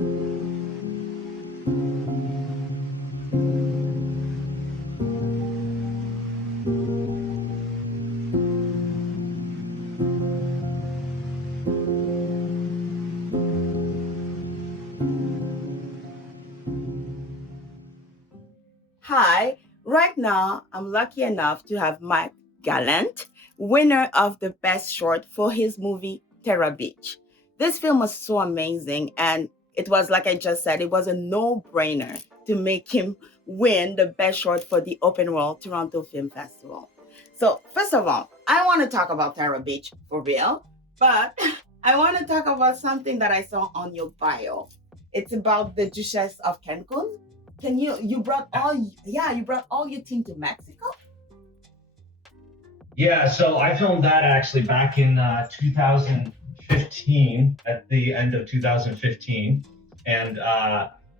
Hi, right now I'm lucky enough to have Mike Gallant, winner of the Best Short for his movie Terra Beach. This film was so amazing, and it was, like I just said, it was a no brainer to make him win the Best Short for the Open World Toronto Film Festival. So, first of all, I want to talk about Terra Beach for real, but I want to talk about something that I saw on your bio. It's about the Duchess of Cancun. Can you brought all you brought all your team to Mexico? Yeah, so I filmed that actually back in 2015, at the end of 2015. And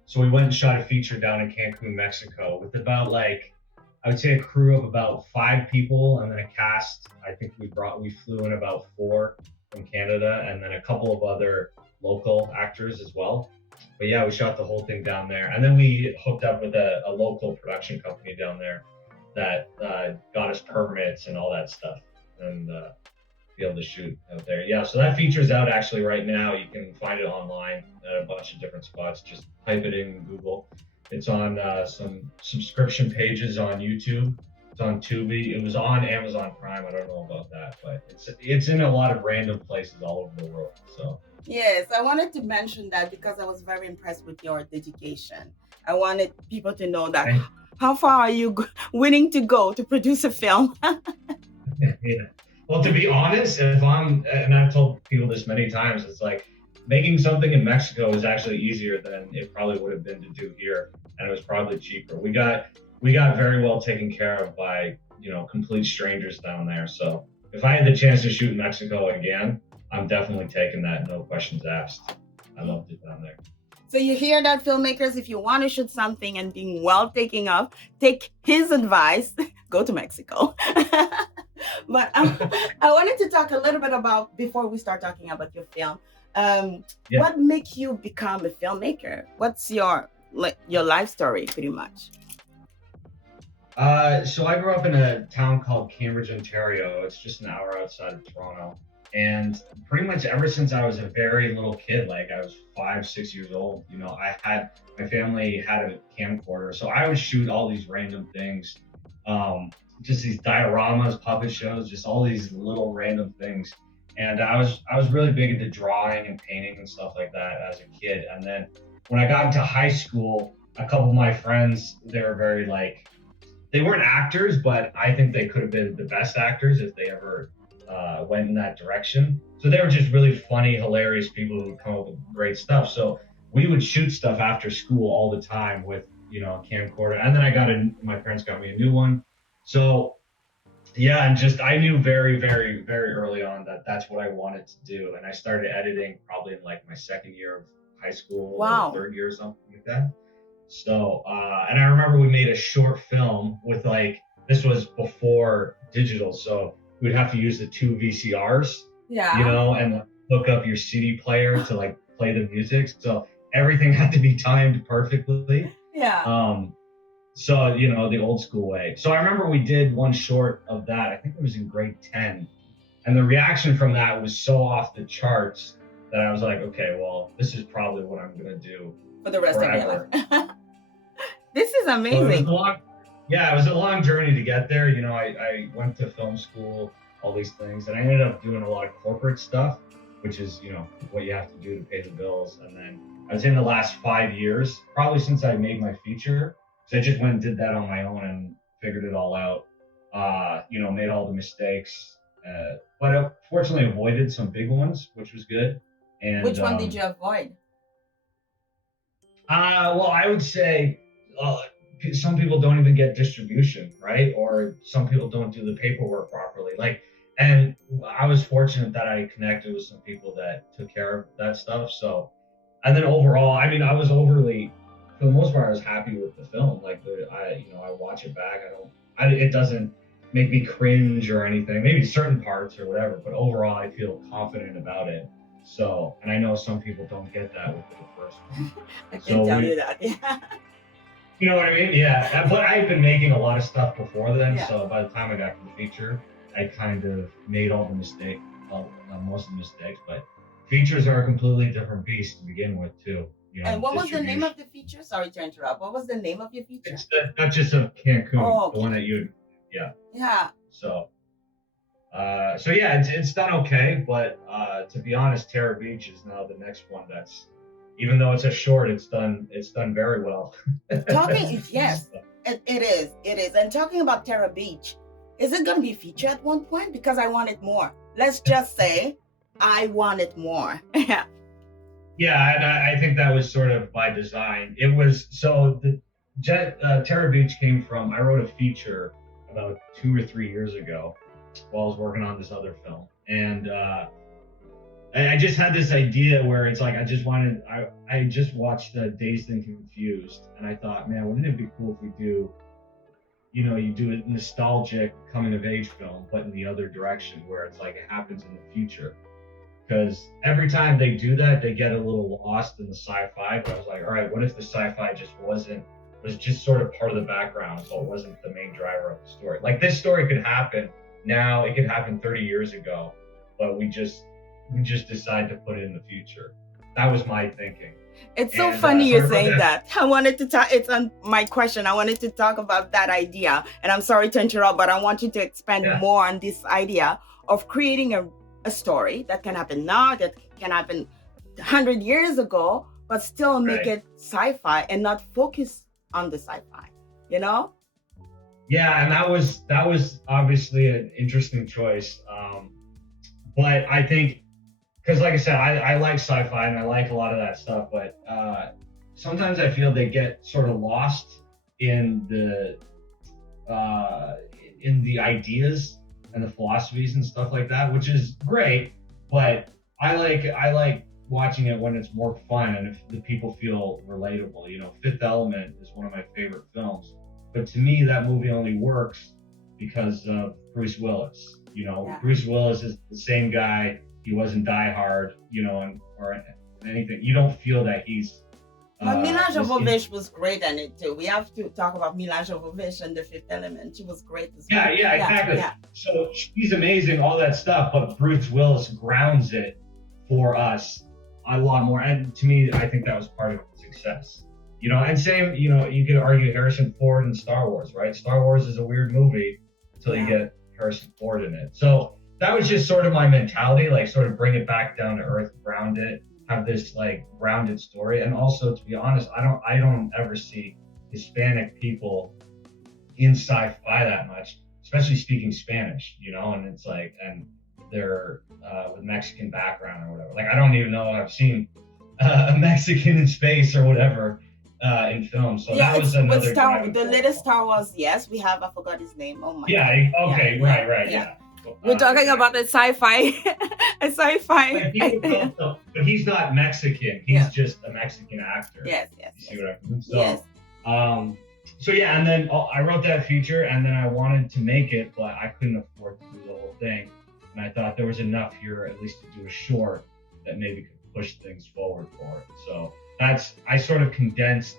so we went and shot a feature down in Cancun, Mexico, with about I would say a crew of about 5 people, and then a cast. I think we flew in about 4 from Canada, and then a couple of other local actors as well. But yeah, we shot the whole thing down there. And then we hooked up with a local production company down there that got us permits and all that stuff, and be able to shoot out there. Yeah, so that feature's out actually right now. You can find it online at a bunch of different spots. Just type it in Google. It's on some subscription pages on YouTube. It's on Tubi. It was on Amazon Prime. I don't know about that, but it's in a lot of random places all over the world. So Yes, I wanted to mention that because I was very impressed with your dedication. I wanted people to know that and how far are you willing to go to produce a film? yeah. Well, to be honest, and I've told people this many times, it's like making something in Mexico is actually easier than it probably would have been to do here, and it was probably cheaper. We got very well taken care of by complete strangers down there. So if I had the chance to shoot in Mexico again, I'm definitely taking that, no questions asked. I loved it down there. So you hear that, filmmakers? If you want to shoot something and being well taken of, take his advice. Go to Mexico. But I wanted to talk a little bit about before we start talking about your film. Yeah. What makes you become a filmmaker? What's your life story, pretty much? So I grew up in a town called Cambridge, Ontario. It's just an hour outside of Toronto. And pretty much ever since I was a very little kid, like I was 5, 6 years old, my family had a camcorder. So I would shoot all these random things, just these dioramas, puppet shows, just all these little random things. And I was really big into drawing and painting and stuff like that as a kid. And then when I got into high school, a couple of my friends, they were very they weren't actors, but I think they could have been the best actors if they ever went in that direction. So they were just really funny, hilarious people who would come up with great stuff. So we would shoot stuff after school all the time with, a camcorder. And then my parents got me a new one. So yeah, and just I knew very, very, very early on that that's what I wanted to do. And I started editing probably in my second year of high school or Wow. third year or something like that. So, and I remember we made a short film with this was before digital. So we'd have to use the 2 VCRs, Yeah. and hook up your CD player to play the music. So everything had to be timed perfectly. Yeah. So, the old school way. So I remember we did one short of that. I think it was in grade 10. And the reaction from that was so off the charts that I was like, okay, well, this is probably what I'm going to do For the rest forever. of your life. This is So it was amazing. it was a long journey to get there. I went to film school, all these things, and I ended up doing a lot of corporate stuff, which is, what you have to do to pay the bills. And then I would say in the last 5 years, probably since I made my feature, so I just went and did that on my own and figured it all out. Made all the mistakes, but fortunately avoided some big ones, which was good. And Which one did you avoid? well, I would say some people don't even get distribution, right? Or some people don't do the paperwork properly. And I was fortunate that I connected with some people that took care of that stuff. So, and then overall, I mean, I was for the most part, I was happy with the film. I watch it back. It doesn't make me cringe or anything. Maybe certain parts or whatever, but overall, I feel confident about it. So, and I know some people don't get that with the first one. I can So tell we, you that. Yeah. you know what I mean? Yeah. But I've been making a lot of stuff before then. Yeah. So by the time I got to the feature, I kind of made all the mistakes, well, not most of the mistakes, but features are a completely different beast to begin with too. You know, And what was the name distribution. of the feature? Sorry to interrupt. What was the name of your feature? It's the Duchess of Cancun, Oh, the one okay. that you, yeah. Yeah. So, so yeah, it's done okay, but to be honest, Terra Beach is now the next one that's, even though it's a short, it's done very well. Talking, yes, it is. And talking about Terra Beach, is it going to be featured at one point? Because I want it more. Let's just say I want it more. Yeah. Yeah, and I think that was sort of by design. It was so the Terra Beach came from, I wrote a feature about 2 or 3 years ago while I was working on this other film, and I just had this idea where it's like I just watched Dazed and Confused, and I thought, man, wouldn't it be cool if we do, you do a nostalgic coming of age film, but in the other direction where it's like it happens in the future. Because every time they do that, they get a little lost in the sci-fi. But I was like, all right, what if the sci-fi was just sort of part of the background, but wasn't the main driver of the story? Like this story could happen now, it could happen 30 years ago, but we just decide to put it in the future. That was my thinking. It's so And funny so I you're wrote saying that. that. I wanted to talk, it's on my question. I wanted to talk about that idea. And I'm sorry to interrupt, but I want you to expand Yeah, more on this idea of creating a story that can happen now, that can happen 100 years ago, but still make right. it sci-fi and not focus on the sci-fi, you know? Yeah, and that was obviously an interesting choice. But I think because like I said, I like sci-fi and I like a lot of that stuff, but sometimes I feel they get sort of lost in the uh, in the ideas and the philosophies and stuff like that, which is great. But I like watching it when it's more fun and if the people feel relatable. Fifth Element is one of my favorite films, but to me that movie only works because of Bruce Willis. Yeah. Bruce Willis is the same guy he was in Die Hard, or anything. You don't feel that he's But Mila this. Jovovich was great in it too. We have to talk about Mila Jovovich and the Fifth Element. She was great as well. Yeah, exactly. Yeah. So she's amazing, all that stuff, but Bruce Willis grounds it for us a lot more. And to me, I think that was part of the success. And same, you could argue Harrison Ford and Star Wars, right? Star Wars is a weird movie until you get Harrison Ford in it. So that was just sort of my mentality, like sort of bring it back down to earth, ground it, have this like grounded story. And also, to be honest, I don't ever see Hispanic people in sci-fi that much, especially speaking Spanish, and it's like, and they're with Mexican background or whatever. Like, I don't even know if I've seen a Mexican in space or whatever in film. So Yeah, that was it's with another driving the force. latest Star Wars. Yes, we have. I forgot his name. Oh my Yeah. God. Okay. Yeah, Right. yeah. Yeah. We're talking Exactly. about a sci-fi, a sci-fi. But people don't know. But he's not Mexican. He's just a Mexican actor. Yes. You see what I mean? So, Yes. so yeah, and then I wrote that feature, and then I wanted to make it, but I couldn't afford to do the whole thing. And I thought there was enough here, at least to do a short that maybe could push things forward for it. So I sort of condensed,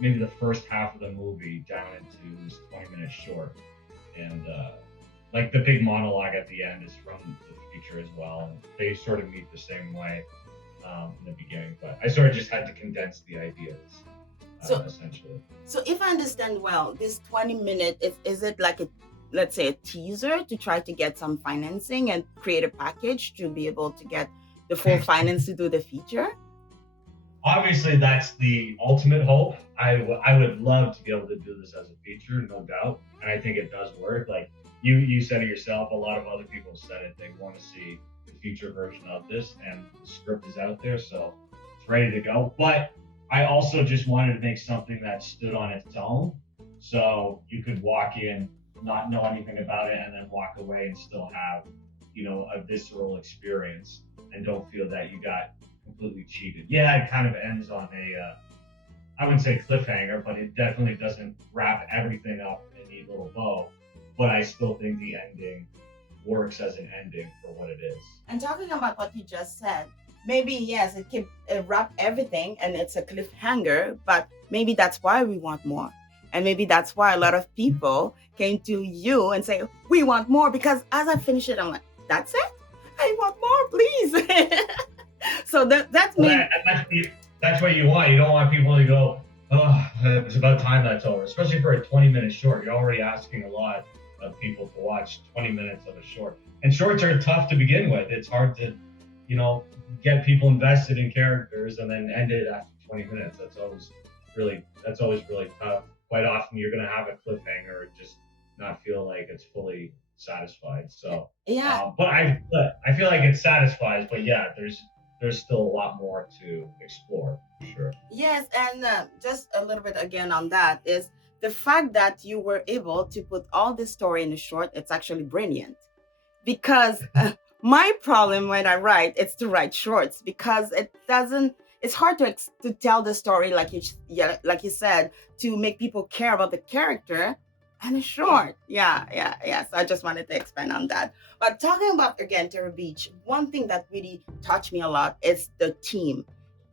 maybe the first half of the movie down into this 20-minute short, and like the big monologue at the end is from the future as well, and they sort of meet the same way in the beginning. But I sort of just had to condense the ideas. Essentially. So if I understand well, this 20-minute, is it like let's say a teaser to try to get some financing and create a package to be able to get the full finance to do the feature? Obviously, that's the ultimate hope. I would love to be able to do this as a feature, no doubt, and I think it does work. Like you said it yourself, a lot of other people said it. They want to see the feature version of this, and the script is out there, so it's ready to go. But I also just wanted to make something that stood on its own, so you could walk in, not know anything about it, and then walk away and still have, a visceral experience, and don't feel that you got completely cheated. Yeah, it kind of ends on I wouldn't say cliffhanger, but it definitely doesn't wrap everything up in a neat little bow. But I still think the ending works as an ending for what it is. And talking about what you just said, maybe yes, it can wrap everything and it's a cliffhanger, but maybe that's why we want more. And maybe that's why a lot of people came to you and say, we want more, because as I finish it, I'm like, that's it? I want more, please. So that's me. That's what you want. You don't want people to go, oh, it's about time that's over. Especially for a 20-minute short. You're already asking a lot of people to watch 20 minutes of a short. And shorts are tough to begin with. It's hard to, get people invested in characters and then end it after 20 minutes. That's always really tough. Quite often you're gonna have a cliffhanger and just not feel like it's fully satisfied. So yeah. But I feel like it satisfies. But yeah, there's still a lot more to explore, for sure. Yes, and just a little bit again on that is the fact that you were able to put all this story in a short. It's actually brilliant, because my problem when I write, it's to write shorts, because it's hard to tell the story like you said, to make people care about the character and a short. Yeah. So I just wanted to expand on that. But talking about, again, Terra Beach, one thing that really touched me a lot is the team,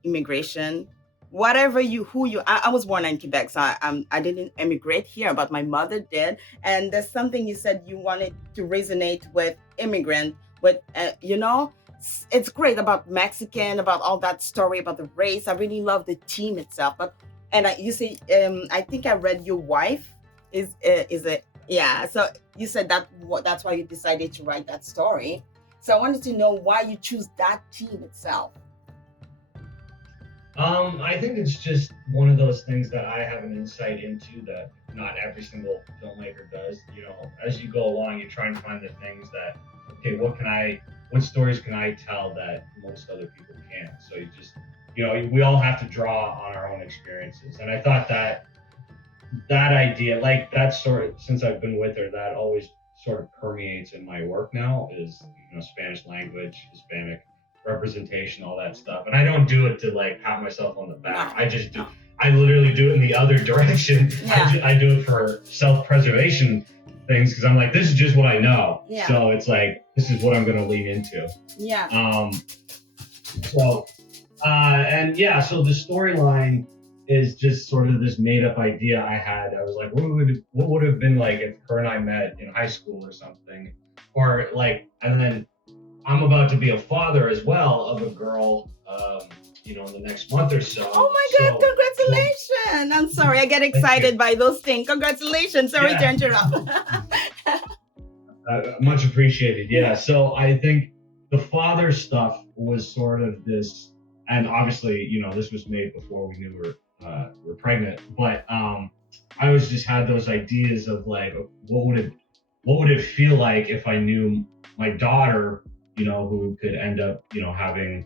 immigration, whatever I was born in Quebec, so I didn't immigrate here, but my mother did. And there's something you said you wanted to resonate with immigrant, with it's great about Mexican, about all that story about the race. I really love the team itself. But you say, I think I read your wife is it? Yeah. So you said that's why you decided to write that story. So I wanted to know why you choose that team itself. I think it's just one of those things that I have an insight into that not every single filmmaker does. As you go along, you try and find the things that, okay, what stories can I tell that most other people can't? So you just, we all have to draw on our own experiences. And I thought that idea, like that since I've been with her, that always sort of permeates in my work now is, Spanish language, Hispanic representation, all that stuff. And I don't do it to like pat myself on the back. No. I literally do it in the other direction. Yeah. I do it for self-preservation things, because I'm like, this is just what I know. Yeah. So it's like, this is what I'm going to lean into. Yeah. So the storyline is just sort of this made-up idea I had. I was like, what would have been like if her and I met in high school or something, or like, and then I'm about to be a father as well of a girl, in the next month or so. Oh my God, congratulations. I'm sorry, I get excited by those things. Congratulations. Sorry to interrupt. Much appreciated. Yeah. So I think the father stuff was sort of this, and obviously, this was made before we knew we're pregnant, but I always just had those ideas of like, what would it feel like if I knew my daughter, who could end up, having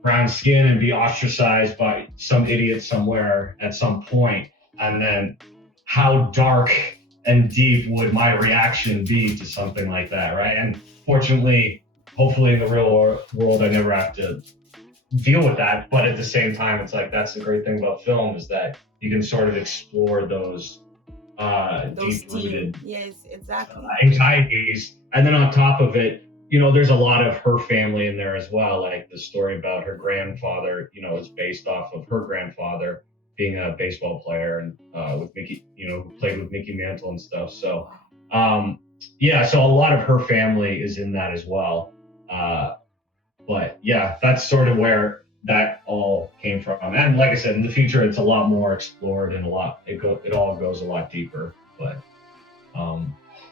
brown skin and be ostracized by some idiot somewhere at some point, and then how dark and deep would my reaction be to something like that, right? And fortunately, hopefully in the real world, I never have to deal with that. But at the same time, it's like, that's the great thing about film, is that you can sort of explore those deep-rooted anxieties. And then on top of it, there's a lot of her family in there as well. Like the story about her grandfather, is based off of her grandfather being a baseball player and with Mickey, who played with Mickey Mantle and stuff. So, so a lot of her family is in that as well. But yeah, that's sort of where that all came from. And like I said, in the future, it's a lot more explored and it all goes a lot deeper. But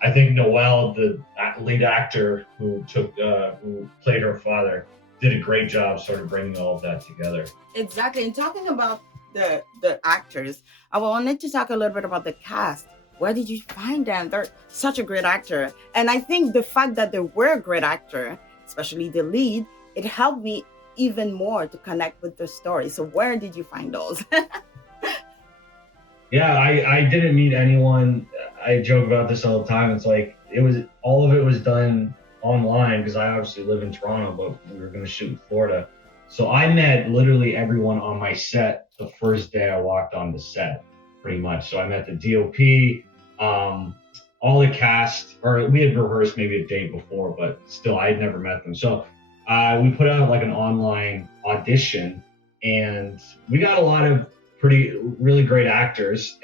I think Noel, the lead actor who played her father, did a great job sort of bringing all of that together. Exactly. And talking about the actors, I wanted to talk a little bit about the cast. Where did you find them? They're such a great actor. And I think the fact that they were a great actor, especially the lead, it helped me even more to connect with the story. So where did you find those? Yeah, I didn't meet anyone. I joke about this all the time. It's like, all of it was done online, because I obviously live in Toronto, but we were going to shoot in Florida. So I met literally everyone on my set the first day I walked on the set, pretty much. So I met the DOP, all the cast, or we had rehearsed maybe a day before, but still I had never met them. So we put out like an online audition, and we got a lot of really great actors,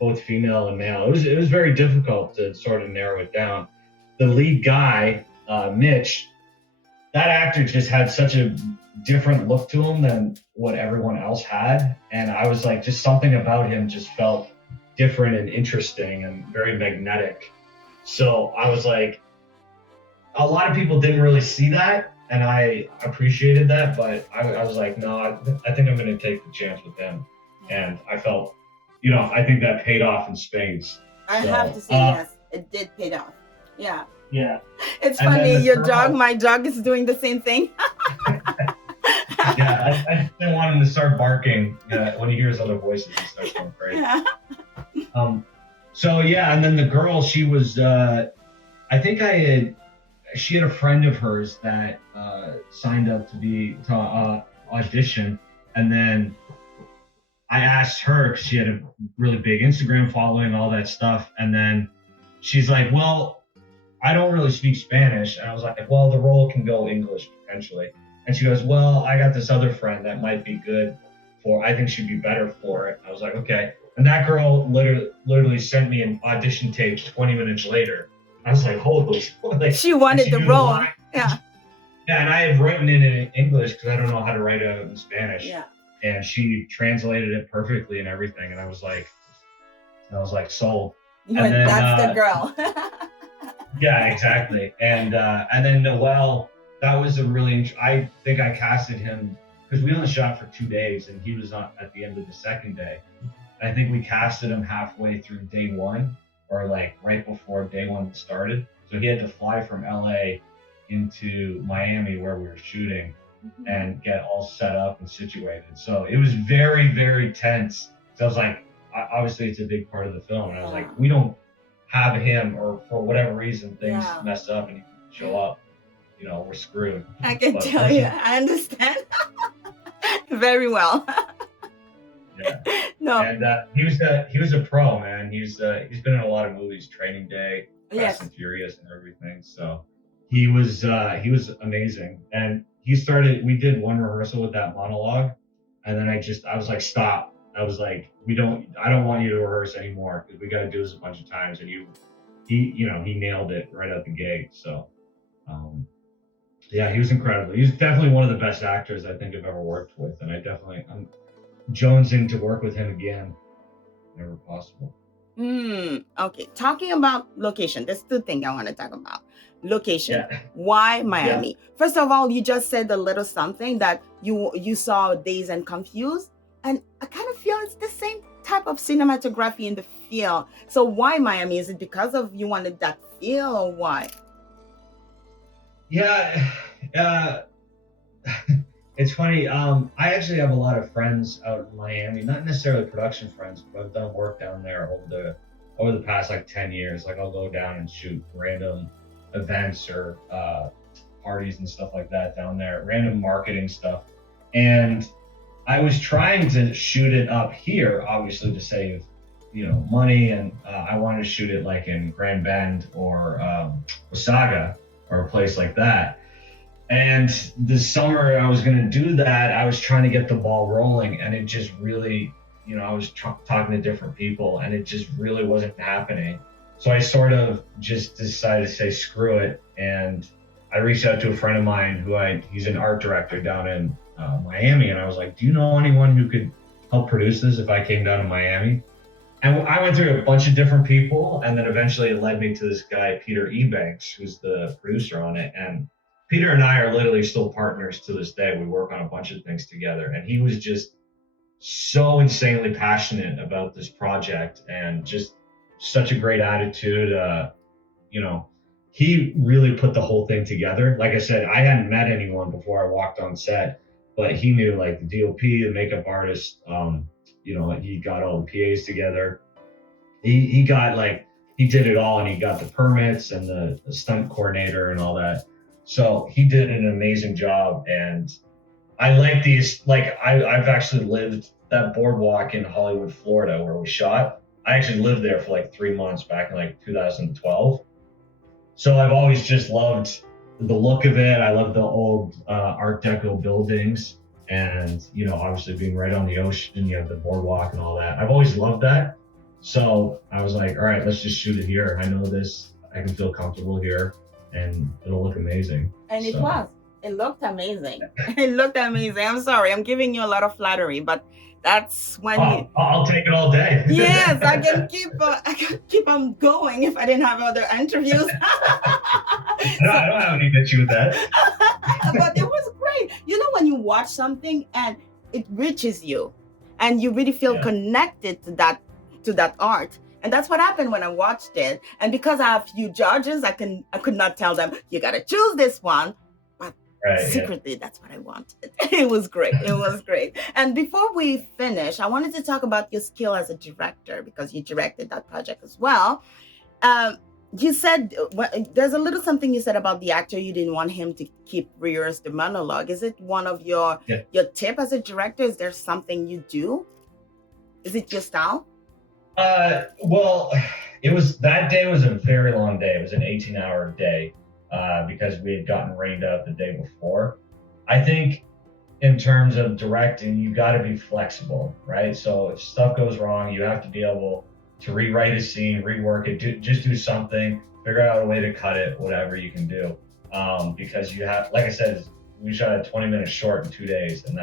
both female and male. It was very difficult to sort of narrow it down. The lead guy, Mitch, that actor just had such a different look to him than what everyone else had, and I was like, just something about him just felt different and interesting and very magnetic. So I was like, a lot of people didn't really see that, and I appreciated that, but I was like, no, I think I'm going to take the chance with him. And I felt, I think that paid off in spades. I have to say, yes, it did pay off. Yeah. Yeah. It's funny, my dog is doing the same thing. Yeah, I just didn't want him to start barking when he hears other voices. He starts going crazy. Yeah. So yeah, and then the girl, she was, I think she had a friend of hers that signed up to audition, and then I asked her, because she had a really big Instagram following, all that stuff, and then she's like, well, I don't really speak Spanish. And I was like, well, the role can go English potentially. And she goes, well, I got this other friend that might be good I think she'd be better for it. I was like, okay. And that girl literally sent me an audition tape 20 minutes later. I was like, holy. Like, she wanted the role. Yeah. Yeah, and I had written it in English because I don't know how to write it in Spanish. Yeah. And she translated it perfectly and everything. And I was like, sold. And then, that's the girl. Yeah, exactly. And then Noel, that was I think I casted him because we only shot for 2 days, and he was on at the end of the second day. I think we casted him halfway through day one, or like right before day one started. So he had to fly from LA into Miami where we were shooting and get all set up and situated. So it was very, very tense. So I was like, obviously it's a big part of the film. And I was like, we don't have him, or for whatever reason things mess up and he doesn't show up, we're screwed. I can tell you, I understand very well. Yeah. No. And he was a pro, man. He's been in a lot of movies, Training Day, Fast and Furious, and everything. So he was amazing. And we did one rehearsal with that monologue, and then I was like, stop. I was like, I don't want you to rehearse anymore because we got to do this a bunch of times. And he nailed it right out the gate. So, yeah, he was incredible. He was definitely one of the best actors I think I've ever worked with. And I'm jonesing to work with him again, whenever possible. Okay. Talking about location, there's two things I want to talk about. Location. Yeah. Why Miami? Yeah. First of all, you just said a little something that you saw Dazed and Confused. And I kind of feel it's the same type of cinematography in the feel. So why Miami? Is it because of you wanted that feel, or why? Yeah, it's funny. I actually have a lot of friends out in Miami, not necessarily production friends, but I've done work down there over the past like 10 years. Like I'll go down and shoot random events or parties and stuff like that down there, random marketing stuff. And I was trying to shoot it up here, obviously to save, money, and I wanted to shoot it like in Grand Bend or Wasaga or a place like that. And this summer I was going to do that. I was trying to get the ball rolling, and it just really, I was talking to different people, and it just really wasn't happening. So I sort of just decided to say screw it, and I reached out to a friend of mine he's an art director down in Miami, and I was like, do you know anyone who could help produce this if I came down to Miami? And I went through a bunch of different people, and then eventually it led me to this guy, Peter Ebanks, who's the producer on it. And Peter and I are literally still partners to this day. We work on a bunch of things together, and he was just so insanely passionate about this project and just such a great attitude. He really put the whole thing together. Like I said, I hadn't met anyone before I walked on set, but he knew like the DOP, the makeup artist, he got all the PAs together. He did it all, and he got the permits and the stunt coordinator and all that. So he did an amazing job, and I like these, I've actually lived that boardwalk in Hollywood, Florida, where we shot. I actually lived there for like 3 months back in like 2012. So I've always just loved the look of it. I love the old Art Deco buildings, and obviously being right on the ocean, you have the boardwalk and all that. I've always loved that. So I was like, all right, let's just shoot it here. I know this. I can feel comfortable here, and it'll look amazing. And it was. It looked amazing. It looked amazing. I'm sorry, I'm giving you a lot of flattery, but that's when I'll take it all day. Yes, I can keep on going if I didn't have other interviews. I don't have any issue with that. But it was great. When you watch something and it reaches you, and you really feel connected to that art. And that's what happened when I watched it. And because I have few judges, I could not tell them, you got to choose this one. But secretly, that's what I wanted. It was great. It was great. And before we finish, I wanted to talk about your skill as a director, because you directed that project as well. You said there's a little something you said about the actor. You didn't want him to keep rehearse the monologue. Is it one of your tip as a director? Is there something you do? Is it your style? Well, that day was a very long day. It was an 18-hour day. Because we had gotten rained out the day before. I think in terms of directing, you got to be flexible, right? So if stuff goes wrong, you have to be able to rewrite a scene, rework it, just do something, figure out a way to cut it, whatever you can do. Because you have, like I said, we shot a 20-minute short in 2 days, and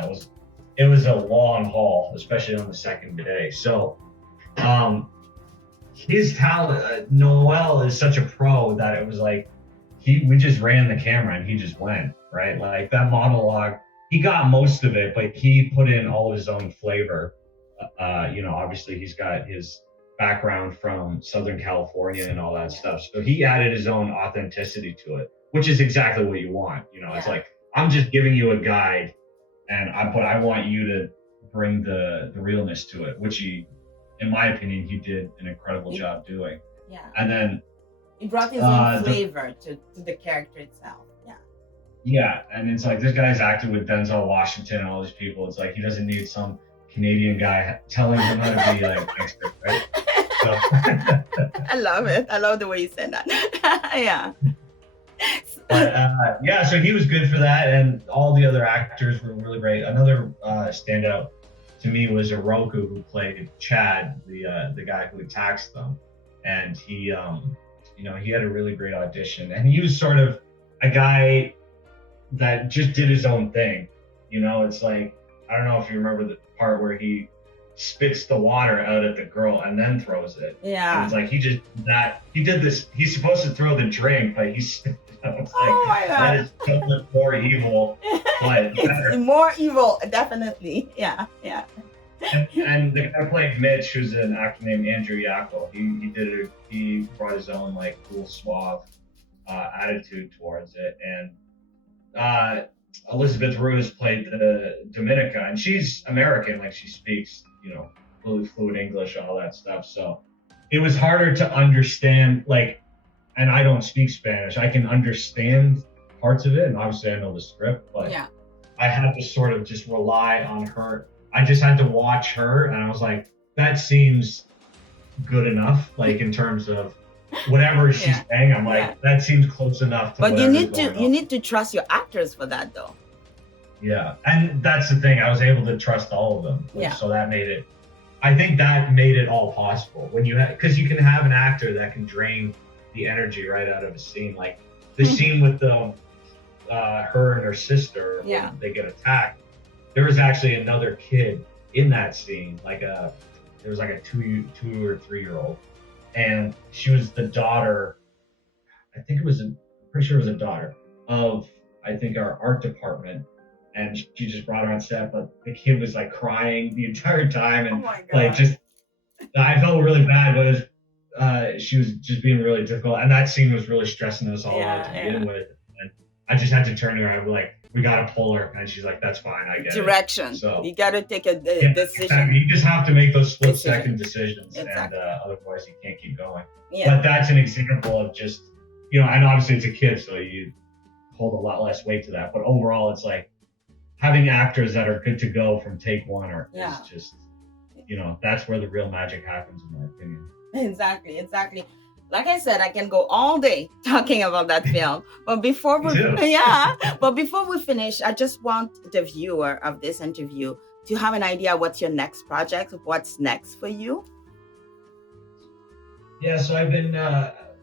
it was a long haul, especially on the second day. So his talent, Noel is such a pro that it was like, we just ran the camera and he just went, right? Like that monologue, he got most of it, but he put in all of his own flavor. Obviously he's got his background from Southern California and all that stuff. So he added his own authenticity to it, which is exactly what you want. It's like, I'm just giving you a guide, but I want you to bring the realness to it, which in my opinion, he did an incredible job doing. Yeah. And then he brought his own flavor to the character itself. Yeah. Yeah, and it's like this guy's acted with Denzel Washington and all these people. It's like he doesn't need some Canadian guy telling him how to be like gangster, right? So. I love it. I love the way you said that. Yeah. But so he was good for that, and all the other actors were really great. Another standout to me was Oroku, who played Chad, the guy who attacks them, and he had a really great audition, and he was sort of a guy that just did his own thing. It's like, I don't know if you remember the part where he spits the water out at the girl and then throws it. Yeah. And it's like, he did this, he's supposed to throw the drink, but he spit it out. It's like, oh my God. That is so much more evil, but it's more evil, definitely. Yeah. And the guy playing Mitch, who's an actor named Andrew Yackel, he brought his own like cool, suave attitude towards it. And Elizabeth Ruiz played the Dominica, and she's American, like she speaks, really fluent English, all that stuff. So it was harder to understand, and I don't speak Spanish. I can understand parts of it, and obviously I know the script, but I had to sort of just rely on her. I just had to watch her, and I was like, that seems good enough, like in terms of whatever she's saying. I'm like, that seems close enough to. But you need to trust your actors for that, though. Yeah, and that's the thing. I was able to trust all of them. So that made it. I think that made it all possible when because you can have an actor that can drain the energy right out of a scene, like the scene with her and her sister when they get attacked. There was actually another kid in that scene, there was like a 2 or 3 year old, and she was the daughter. Pretty sure it was a daughter of, I think, our art department, and she just brought her on set, but the kid was like crying the entire time, and I felt really bad, but it was, she was just being really difficult, and that scene was really stressing us all out to begin with, and I just had to turn to her and be like, we got to pull her. And she's like, that's fine. I get Direction. it. So you got to take a decision. Exactly. You just have to make those split-second decisions. Exactly. And otherwise you can't keep going. Yeah. But that's an example of just, and obviously it's a kid, so you hold a lot less weight to that. But overall, it's like having actors that are good to go from take one is just that's where the real magic happens, in my opinion. Exactly. Like I said, I can go all day talking about that film. But before Me too. but before we finish, I just want the viewer of this interview to have an idea what's your next project, what's next for you. Yeah, so I've been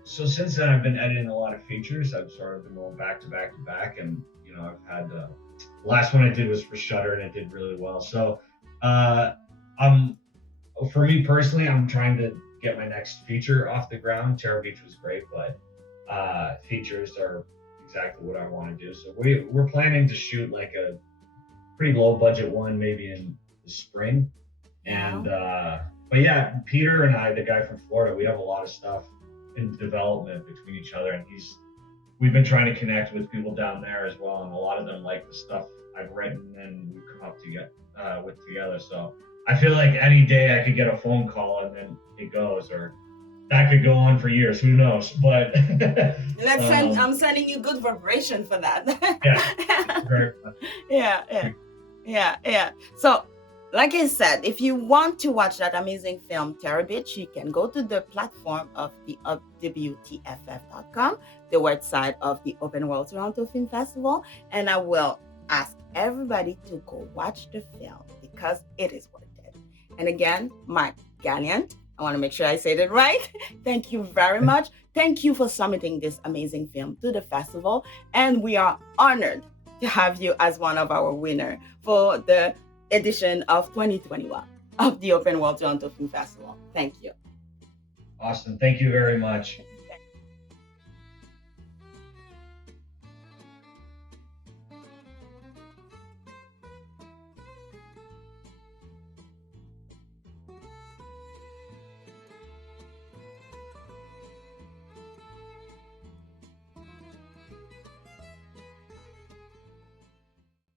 since then I've been editing a lot of features. I've sort of been going back to back to back, and I've had the last one I did was for Shutter, and it did really well. So I'm for me personally, I'm trying to get my next feature off the ground. Terra Beach was great, but features are exactly what I want to do. So we're planning to shoot like a pretty low budget one maybe in the spring, and but yeah, Peter and I, the guy from Florida, we have a lot of stuff in development between each other, and we've been trying to connect with people down there as well, and a lot of them like the stuff I've written and we've come up to get with together. So I feel like any day I could get a phone call and then it goes, or that could go on for years. Who knows? But I'm sending you good vibration for that. Yeah, very fun. Yeah. So, like I said, if you want to watch that amazing film, Terra Beach, you can go to the platform of the OWTFF.com, the website of the Open World Toronto Film Festival, and I will ask everybody to go watch the film because it is worth it. And again, Mike Gallant, I want to make sure I said it right. Thank you very much. Thank you for submitting this amazing film to the festival, and we are honored to have you as one of our winners for the edition of 2021 of the Open World Toronto Film Festival. Thank you. Awesome. Thank you very much.